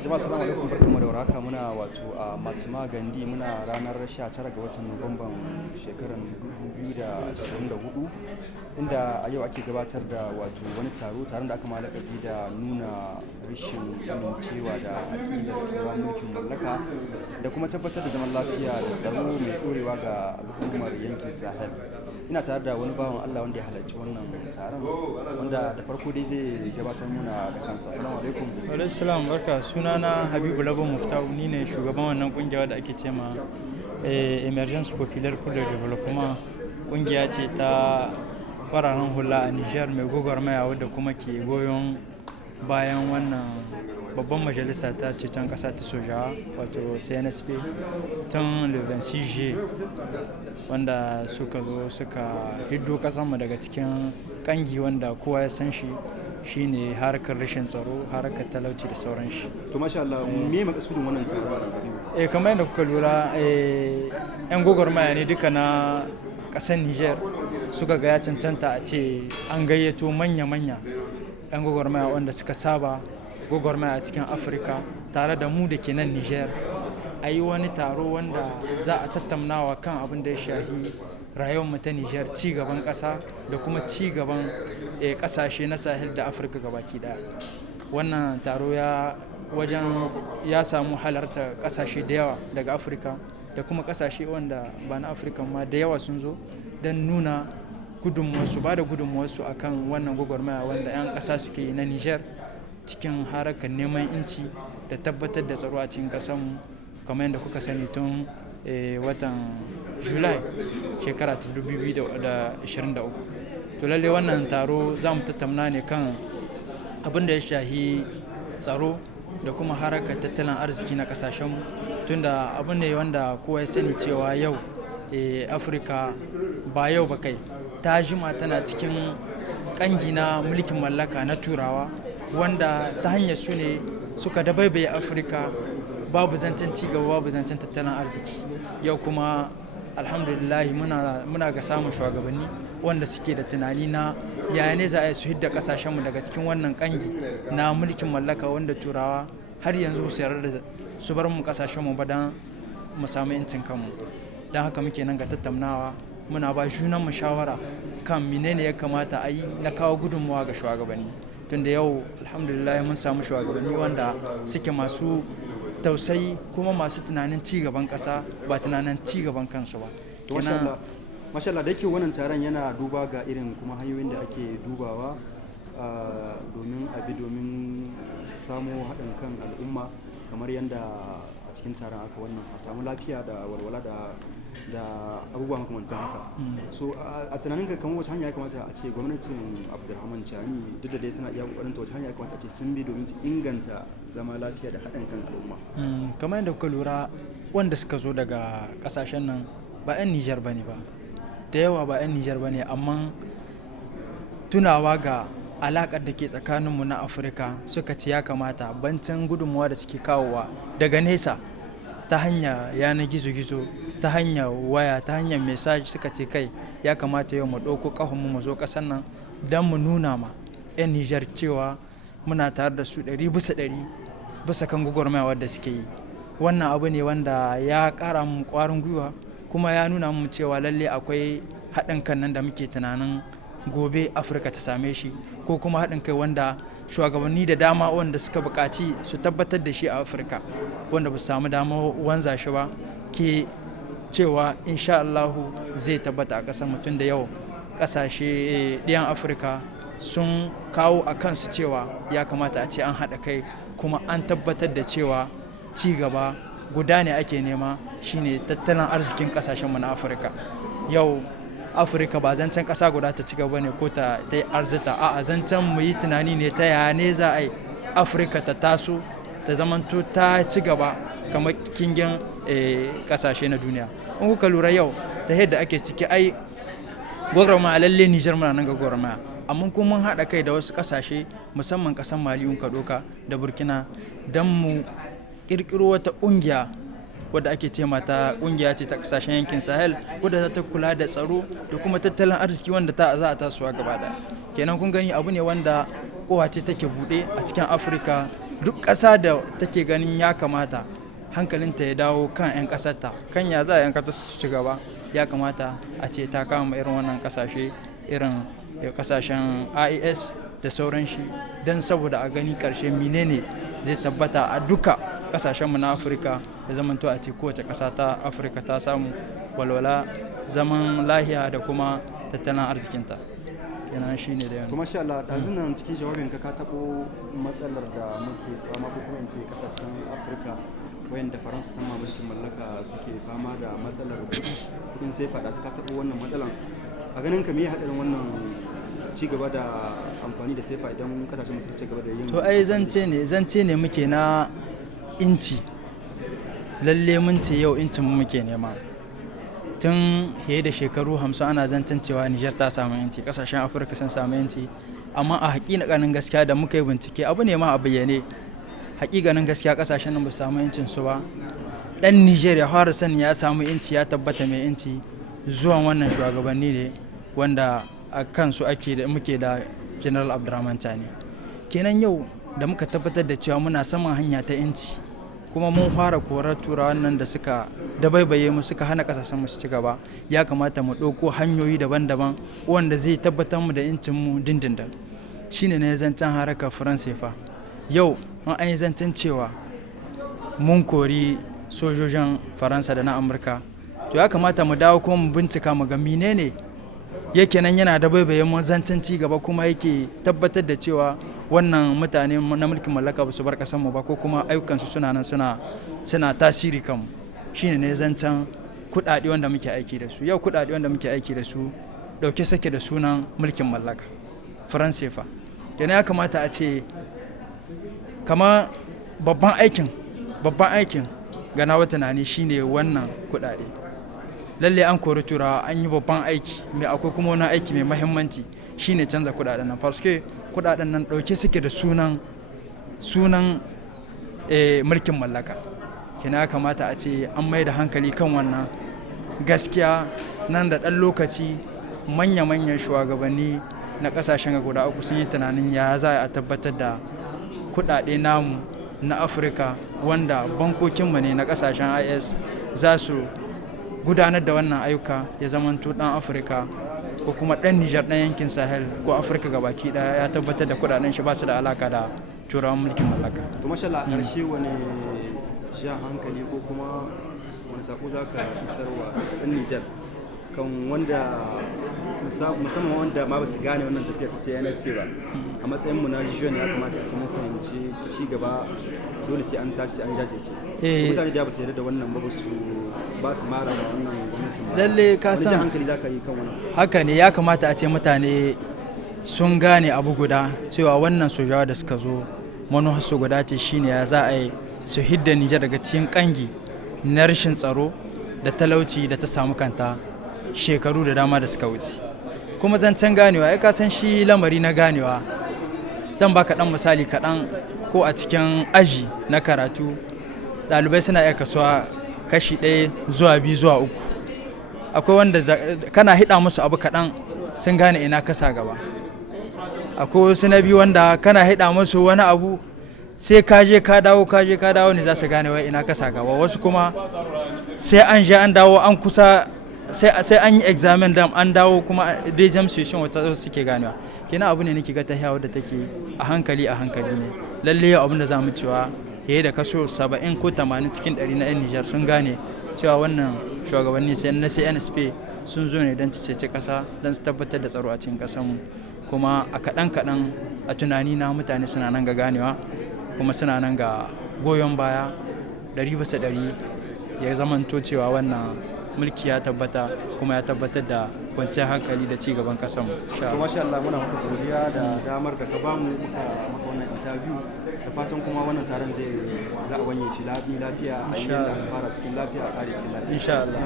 Jama'a assalamu alaikum, barkamu da warhaka. Muna wato a Mahatma Gandhi, muna ranar 19 ga watan Nuwamban shekarar 2024, inda a yau ake gabatar da wato wani taron da aka malakabi da nuna rashin amincewa da aƙidar turawan mulkin mallaka da kuma tabbatar da zaman lafiya da tsaro mai ɗorewa ga al'ummar yankin Sahel. Ina tare da wani bawan Allah wanda ya halarci wannan taron, wanda da farko dai zai gabatar muna da kansa. Assalamu alaikum. Alaikum salam, barka. Sunana Habibu Labo Muftahu, ni ne shugaban wannan kungiya da ake cema Emergence Populaire pour le Développement. Kungiya ce ta fararen hula a Niger mai gwagwarmaya wadda kuma ke goyon bayan wannan babban majalisa ta ceton ƙasa ta sojawa wato CNSP tun le 26 juillet, wanda suka zo suka hiddo ƙasarmu daga cikin ƙangi wanda kowa ya san shi shine harkar rashin tsaro, harkar talauci da sauran shi. To masha Allah, me makasudin wannan taron? Kamar yadda kuka lura, 'yan gwagwarmaya ne duka na ƙasar Niger suka ga ya cancanta a ce an gayyato manya-manya 'yan gwagwarmaya wanda suka saba gwagwarmaya a cikin Afirka tare da mu da ke nan Niger, a yi wani taro wanda za a tattaunawa kan abin da ya shahi rayuwarmu ta Niger, ci gaban ƙasa da kuma ci gaban ƙasashe na Sahel da Afirka gabaki daya. Wannan taro ya samu halarta ƙasashe da yawa daga Afirka da kuma ƙasashe wanda ba na Afirka ma da yawa sun zo don nuna gudunmuwarsu, ba da gudunmuwarsu a kan wannan gwagwarmaya wanda 'yan ƙasa suke yi na Niger cikin harkar neman inci da tabbatar da tsaro a cikin ƙasarmu, kamar yadda kuka sani tun watan Julai shekara ta 2023. To lalle wannan taro za mu tattauna ne kan abin da ya shahi tsaro da kuma harkar tattalin arziki na ƙasashenmu, tunda abin ne wanda kowa ya sani cewa yau Afirka ba yau ba kai ta jima tana cikin ƙangi na mulkin mallaka na turawa wanda ta hanyar su ne suka dabaibaye Afirka, babu zancen cigaba, babu zancen tattalin arziki. Yau kuma alhamdulillah muna ga samun shugabanni wanda suke da tunani na yaya ne za a yi su hidda kasashenmu daga cikin wannan kangi na mulkin mallaka wanda turawa har yanzu su yarda da su bar mu kasashenmu ba don mu samu yancin kanmu. Don haka muke nan ga tattaunawa, muna ba junanmu shawara kan menene ya kamata a yi na kawo gudunmawa ga shugabanni, tunda yau alhamdulillah mun samu shugabanni wanda suke masu tausayi kuma masu tunanin cigaban ƙasa ba tunanin cigaban kansu ba. Masha Allah, da yake wannan taron yana duba ga irin kuma hanyoyin da ake dubawa domin samo haɗin kan al'umma, kamar yadda a cikin taron aka a samu lafiya da walwala da abubuwa makamantan haka. So a tunaninka kamar wace hanya ya kamata a ce gwamnatin Abdulrahman Chani, duk da dai suna iya kokarin ta, wace hanya ya kamata a ce sun bi domin su inganta zama lafiya da haɗin kan al'umma? Kamar yadda kuka lura, wanda suka zo daga ƙasashen nan ba 'yan Nijar ba ne ba, da yawa ba 'yan Nijar ba ne, amma tunawa ga alaƙar da ke tsakaninmu na Afirka suka ce ya kamata bancin gudunmuwa da suke kawowa daga nesa ta hanyar yanar gizo-gizo, ta hanyar waya, ta hanyar message, suka ce kai ya kamata yau mu ɗauko ƙahonmu mu zo ƙasar nan don mu nuna ma 'yan Nijar cewa muna tare da su 100% bisa kan gwagwarmaya da suke yi. Wannan abu ne wanda ya ƙara mu ƙwarin gwiwa kuma ya nuna mu cewa lalle akwai haɗin kan nan da muke tunanin gobe Afirka ta same shi, ko kuma haɗin kai wanda shugabanni da dama wanda suka buƙaci su tabbatar da shi a Afirka wanda ba su samu dama wanza shi ba, ke cewa insha Allahu zai tabbata a ƙasar mutum da yau ƙasashe ɗiyan Afirka sun kawo a kansu cewa ya kamata a ce an haɗa kai kuma an tabbatar da cewa ci gaba guda ne ake nema, shine tattalin arzikin ƙasashenmu na Afirka. Yau Afirka ba zancen ƙasa guda ta ci gaba ne ko ta yi arzita, a'a zancen mu yi tunani ne ta yaya ne za a yi Afirka ta taso ta zamanto ta ci gaba kamar kingin ƙasashe na duniya. In kuka lura yau ta yadda ake ciki, ai gwagwarmaya lalle Nijar muna nan ga gwagwarmaya, amma kuma mun haɗa kai da wasu ƙasashe musamman ƙasar Mali, Kadoka da Burkina don mu ƙirƙiro wata ƙungiya wadda ake ce mata ƙungiya ce ta ƙasashen yankin Sahel wadda za ta kula da tsaro da kuma tattalin arziki wanda za a tasowa gaba ɗaya. Kenan kun gani abu ne wanda kowa ce take buɗe a cikin Afirka duk ƙasa da take ganin ya kamata hankalinta ya dawo kan 'yan ƙasarta kan ya za a 'yan ƙasar su ci gaba, ya kamata a ce ta kama irin wannan ƙasashe irin ƙasashen IAS da sauran shi, don saboda a gani ƙarshe menene zai tabbata a duka ƙasashenmu na Afirka, ya zamanto a ce kowace ƙasa ta Afirka ta samu walwala, zaman lahiya da kuma tattalin arzikinta. Yana shi ne da yana. Kuma sha Allah, ɗazun nan cikin jawabinka ka taɓo matsalar da muke fama ko kuma in ce ƙasashen Afirka wayanda Faransa ta mulkin mallaka suke fama da matsalar kudin sai faɗa suka taɓo wannan matsalan. A ganin ka me haɗarin wannan ci gaba da amfani da sefa idan kasashen suka ci gaba da yin? To ai zance ne muke na inci. Lalle mun ce yau incin mu muke nema. Tun fiye da shekaru 50 ana zancen cewa Nijar ta samu yanci, kasashen Afirka sun samu yanci, amma a hakikanin gaskiya da muka yi bincike abu ne ma a bayyane. Hakikanin gaskiya kasashen nan ba su samu yancin su ba. Dan Nijar ya fara sani ya samu yanci, ya tabbata mai yanci zuwan wannan shugabanni ne wanda a kansu muke da General Abdurrahman Tani. Kenan yau da muka tabbatar da cewa muna saman hanya ta yanci, kuma mun fara korar turawan nan da suka dabaibaye mu suka hana kasashen mu su ci gaba, ya kamata mu ɗauko hanyoyi daban-daban wanda zai tabbatar mu da yancin mu dindindin. Shine ne zancen harakar Faransefa. Yau an yi zancen cewa mun kori sojojin Faransa da na Amurka, to ya kamata mu dawo kuma mu bincika mu ga menene yake nan yana dabaibaye mu zancen ci gaba, kuma yake tabbatar da cewa wannan mutane na mulkin mallaka ba su bar kasan mu ba, ko kuma ayyukansu suna nan suna tasiri kanmu. Shine ne zancen kuɗaɗe wanda muke aiki da su. Yau kuɗaɗe wanda muke aiki da su ɗauke sake da sunan mulkin mallaka Faransefa. Kenan ya kamata a ce kama babban aikin ga nawa tunani shine wannan kuɗaɗe. Lalle an kori turawa, an yi babban aiki, mai akwai kuma wani aiki mai mahimmanci shine canza kuɗaɗen nan. Parce kuɗaɗen nan ɗauke suke da sunan mulkin mallaka. Kina ya kamata a ce an mai da hankali kan wannan. Gaskiya nan da ɗan lokaci manya-manyan shugabanni na ƙasashen guda uku sun yi tunanin ya za a tabbatar da kuɗaɗe namu na Afirka wanda bankokinmu ne na ƙasashen IS za su gudanar da wannan ayyuka, ya zamanto ɗan Afirka ko kuma ɗan Nijar, ɗan yankin Sahel ko Afirka gabaki ɗaya ya tabbatar da kuɗaɗen shi ba su da alaka da turawan mulkin mallaka. To masha Allah, ƙarshe wani sha hankali ko kuma wani sako za ka isarwa ɗan Nijar kan wanda musamman wanda ma ba su gane wannan tafiyar ta CNSP ba, a matsayin mu na jiyon ya kamata a ce mun fahimci ci gaba dole sai an tashi sai an jajirce. Mutane da ba su yarda da wannan ba su mara da wannan gwamnatin ba. Lalle ka san hankali za ka yi kan wannan. Haka ne, ya kamata a ce mutane sun gane abu guda, cewa wannan sojawa da suka zo manufarsu guda ce, shine ya za a yi su hidda Nijar daga cikin kangi na rashin tsaro da talauci da ta samu kanta shekaru da dama da suka wuce. Kuma zancen ganewa, ya kasan shi lamari na ganewa, zan baka ɗan misali kaɗan. Ko a cikin aji na karatu ɗalibai suna iya kasuwa kashi 1 zuwa 2 zuwa 3. Akwai wanda kana hida musu abu kaɗan sun gane ina kasa gaba. Akwai wasu na biyu wanda kana hida musu wani abu sai kaje ka dawo ne za su gane wai ina kasa gaba. Wasu kuma sai an je an dawo an kusa sai an yi examen dam an dawo kuma dejam session wata suke ganewa. Kenan abu ne nake ga ta da take a hankali ne. Lalle yau abin da za mu cewa yayi da kaso 70 ko 80 cikin 100 na 'yan Nijar sun gane cewa wannan shugabanni na CNSP sun zo ne don cece ƙasa, don su tabbatar da tsaro a cikin ƙasarmu. Kuma a kaɗan a tunani na mutane suna nan ga ganewa, kuma suna nan ga goyon baya 100% ya zamanto cewa wannan mulki ya tabbata, kuma ya tabbatar da kwanciyar hankali da cigaban ƙasarmu. Masha Allah, muna maka godiya da damar da ka bamu maka wannan interview, da fatan kuma wannan taron za a wanye shi lafiya a yi da fara cikin lafiya a kare cikin lafiya. Insha Allah.